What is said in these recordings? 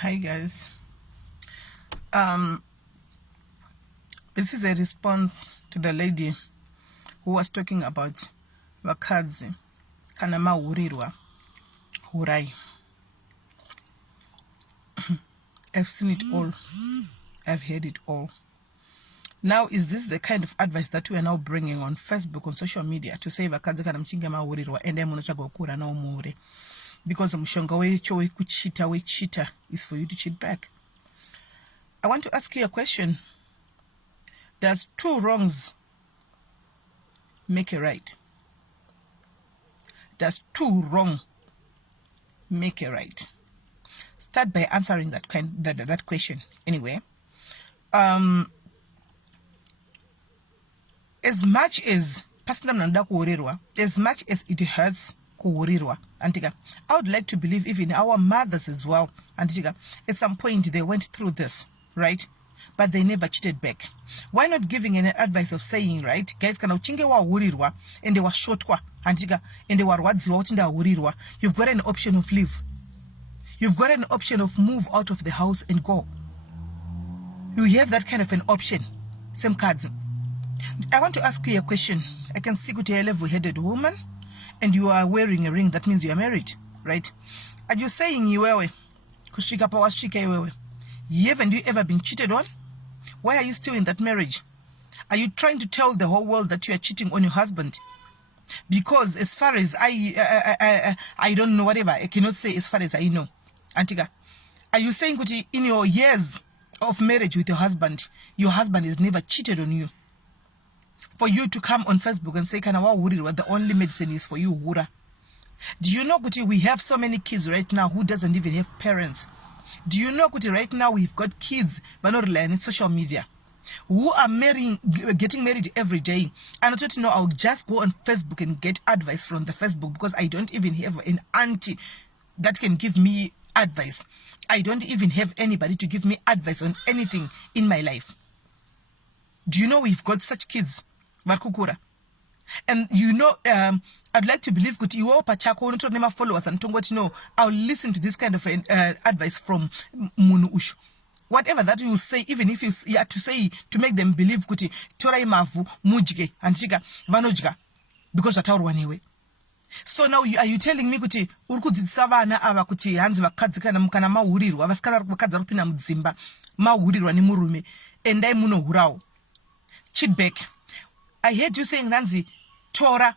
Hi guys. This is a response to the lady who was talking about vakadzi kana mahurirwa hurai. I've seen it all. I've heard it all. Now, is this the kind of advice that we are now bringing on Facebook, on social media, to say vakadzi kana mchinge mahurirwa ende munotsvaga kukura nawo muhure? Because mushonga weCHIHURE is for you to cheat back. I want to ask you a question. Does two wrongs make a right? Does two wrong make a right? Start by answering that question. Anyway, as much as as much as it hurts kuhurirwa, Antika, I would like to believe even our mothers as well, Antika, at some point they went through this, right? But they never cheated back. Why not giving an advice of saying, right, guys, kana uchinge wa hurirwa and they were short kwa, Antika, and they were wadziwa utinda hurirwa, you've got an option of leave. You've got an option of move out of the house and go. You have that kind of an option. Same cards. I want to ask you a question. I can see you're a level-headed woman and you are wearing a ring. That means you are married, right? Are you saying haven't you ever been cheated on? Why are you still in that marriage? Are you trying to tell the whole world that you are cheating on your husband? Because as far as I don't know, whatever, I cannot say as far as I know. Antika, are you saying that in your years of marriage with your husband has never cheated on you? For you to come on Facebook and say, "Kana wa hurirwa, the only medicine is for you, hura." Do you know that we have so many kids right now who doesn't even have parents? Do you know that right now we've got kids but not relying on social media, who are getting married every day? And I don't know, I'll just go on Facebook and get advice from the Facebook because I don't even have an auntie that can give me advice. I don't even have anybody to give me advice on anything in my life. Do you know we've got such kids? Varkukura. And you know, I'd like to believe that you pachako not nema followers and tongoti no, I'll listen to this kind of advice from Munu Ushu. Whatever that you say, even if you are to say to make them believe kuti torai mavu mujike antika vanojika because that our one way. So now are you telling me kuti urikudzidzisa vana ava kuti hanzi vakadzi kana mukana mahurirwa vasikana vakadzi rupina mudzimba mahurirwa nemurume endai munohurawo? Cheat back. I heard you saying Nanzi Tora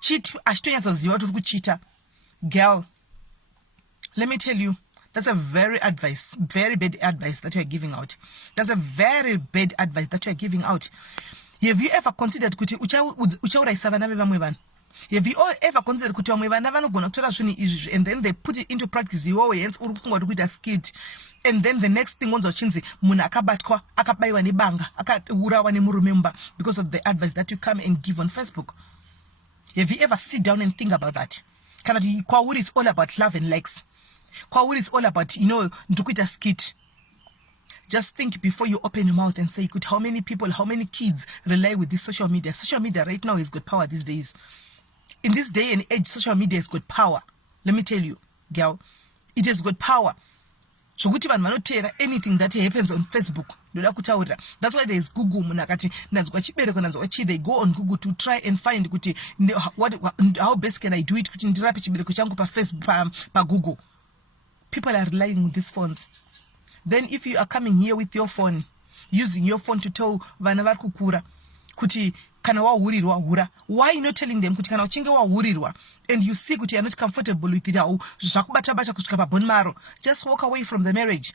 cheat ashtonyazoziva kuti kuchita. Girl, let me tell you, that's a very bad advice that you are giving out. That's a very bad advice that you are giving out. Have you ever considered kuti uchauraisa vana vevamwe vanhu? Have you ever considered kuti vamwe vana vanogona kutora zvinhu izvi and then they put it into practice? You hence uri kungoti kuita skit, and then the next thing onzo chinzi munhu akabatwa akabaiwa nebanga akaurawa nemurume mumba because of the advice that you come and give on Facebook. Have you ever sit down and think about that? Kana kwauri it's all about love and likes. Kwauri it's all about, you know, ndukuita skit. Just think before you open your mouth and say, "Good, how many people, how many kids rely with this social media?" Social media right now has got power these days. In this day and age, social media has got power. Let me tell you, girl, it has got power. So anything that happens on Facebook. That's why there's Google. They go on Google to try and find how best can I do it Facebook Google. People are relying on these phones. Then if you are coming here with your phone, using your phone to tell vana kukura kuti kana wa hurirwa hura, why you not telling them kuti kana uchinge wa hurirwa and you see kuti you are not comfortable with it, zvakubata kusvika pabone maro, just walk away from the marriage?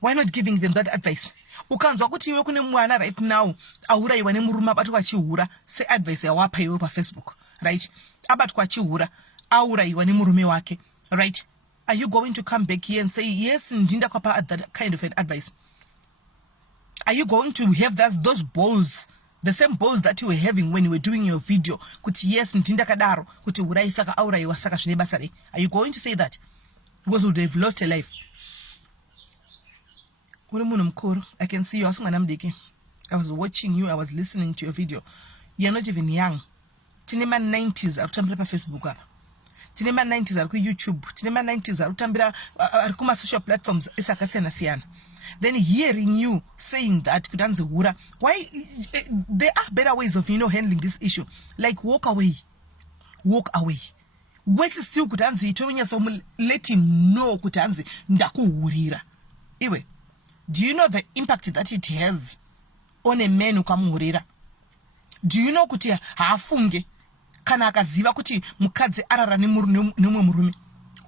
Why not giving them that advice? Ukanzwa kuti iwe kune mwana right now auraiwa nemurume abatwa achihura, say advice yawapa iwe pa Facebook, right? Abatwa achihura auraiwa nemurume wake, right? Are you going to come back here and say, yes, ndinda kwapa that kind of an advice? Are you going to have those balls, the same balls that you were having when you were doing your video? Kuti yes, ndinda kadaro, kuti urai saka aurai wasaka shine basare. Are you going to say that? Because you would have lost a life. I can see you. I was watching you. I was listening to your video. You're not even young. Tinema 90s. I've Facebook up. tine ma 90s ari ku YouTube, tine ma 90s ari kutambira ari kuma social platforms esakasiyana siyana. Then hearing you saying that kudanze hura, why there are better ways of handling this issue, like walk away. Wait still kudanze itowinya, so let him know kudanze ndakuhurira. Iwe, do you know the impact that it has on a man ukamuhurira? Do you know kuti haafunge kana akaziva kuti mukadzi arara nemumwe murume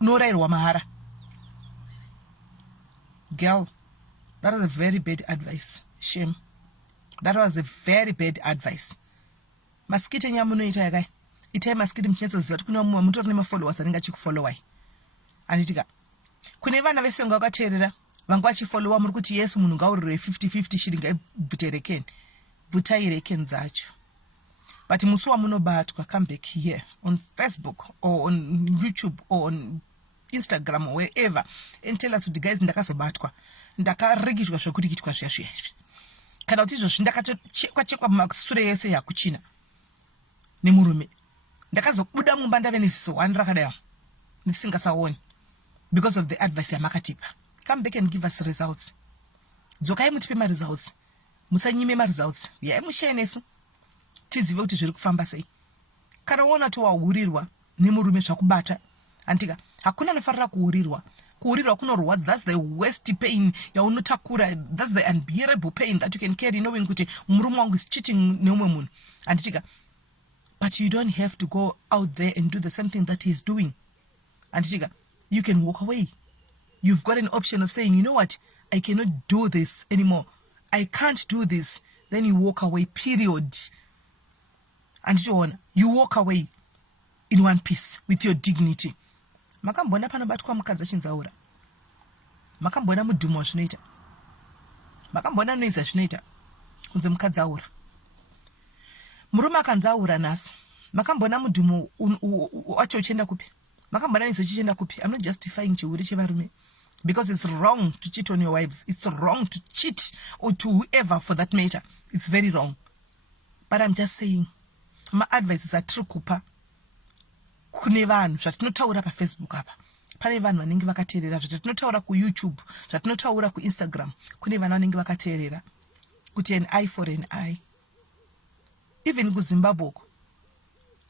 unorairwa mahara? Girl, that was a very bad advice. Shame. That was a very bad advice. Maskite nyamunoita yakai. Itai maskite mchinetsoziva kuti kuna mumwe mutori nemafollowers anenge achikufollowai. Anditika, kune vana vese vakateerera vangu vachifollowa muri kuti yes munhu ngaurire 50-50 shiri ngaibvuterekeni. Bvutairekeni dzacho. But musi wamunobatwa, come back here on Facebook or on YouTube or on Instagram or wherever and tell us kuti guys ndakazobatwa, ndakarigitwa zvokurigitwa zviya kana kuti izvozvi ndakatochekwa makusure yese yakuchina nemurume, ndakazobuda mumba ndave neziso 1 rakadai ndisingasaoni because of the advice yamakatipa. Come back and give us results. Dzokai mutipe results, musanyime results. Yai mushare nesu tizive kuti zviri kufamba sei. Kana uona to wahurirwa nemurume zvakubata, antika hakuna anofarira kuhurirwa. Kuhurirwa kunorwadza. That's the worst pain yaunotakura. That's the unbearable pain that you can carry, knowing kuti murume wangu is cheating neumwe munhu. Antika, but you don't have to go out there and do the same thing that he is doing. Antika, you can walk away. You've got an option of saying, you know what, I cannot do this anymore. I can't do this. Then you walk away, period. And you walk away in one piece with your dignity. Makambona panobatwa mukadzi achinzaura. Makambona mudhumo zvinoita. Makambona noiza zvinoita kunze mukadzi aura. Murume akanzaura nhasi. Makambona mudhumo wacho uchienda kupi? Makambona noiza uchienda kupi? I'm not justifying chihure chevarume, because it's wrong to cheat on your wives. It's wrong to cheat or to whoever for that matter. It's very wrong. But I'm just saying, my advice is atiri kupa kune vanhu zvatinotaura paFacebook apa. Pane vanhu vanenge vakateerera zvatinotaura kuYouTube, zvatinotaura kuInstagram. Kune vanhu vanenge vakateerera kuti an eye for an eye. Even kuZimbabwe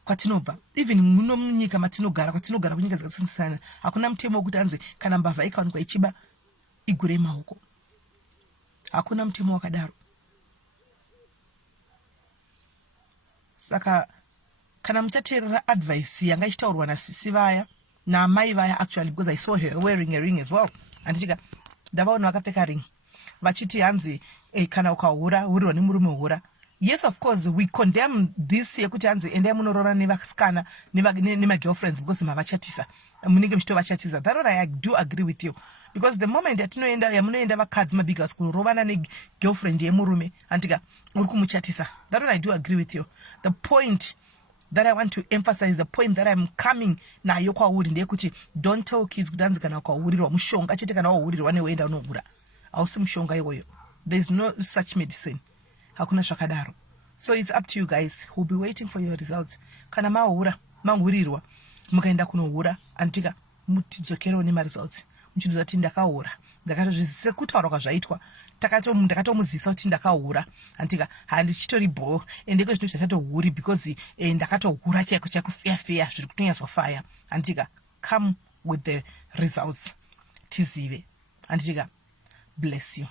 kwatinobva, even muno munyika matinogara, kwatinogara kunyika dzakasiyana, hakuna mutemo wekuti anzi kana mbavha ikawanikwa ichiba igure maoko. Hakuna mutemo wakadaro. Saka kana muchateerera advice yanga ichitaurwa nasisi vaya naamai vaya, actually, because I saw her wearing a ring as well. Anditika ndavaona vakapfeka ring vachiti hanzi kana ukahura hurirwa nemurume hura. Yes, of course, we condemn this yekuti hanzi endai munorora nevasikana nemagirlfriends because mavachatisa munenge muchitovachatisa. That one I do agree with you, because the moment yamunoenda vakadzi mabigas kunorovana negirlfriend yemurume antika uri kumuchatisa. That one I do agree with you. The point that I want to emphasize, the point that I'm coming nayo kwauri ndeyekuti don't tell kids kuti hanzi kana ukahurirwa mushonga chete kana wahurirwa neweenda unohura. Hausi mushonga iwoyo. There is no such medicine. Hakuna zvakadaro. So it's up to you guys. We'll be waiting for your results. Kana mahurirwa mukaenda kunohura antika mutidzokerewo nemaresults. Muchiudza kuti ndakahura, ndakatozvizisa kutaura kwazvaitwa, ndakatomuzisa kuti ndakahura antika handichitori bho endeko zvinhu zvachatohuri because ndakatohura chaiko chakufeya zviri kutonyazofaya antika come with the results tizive antika. Bless you.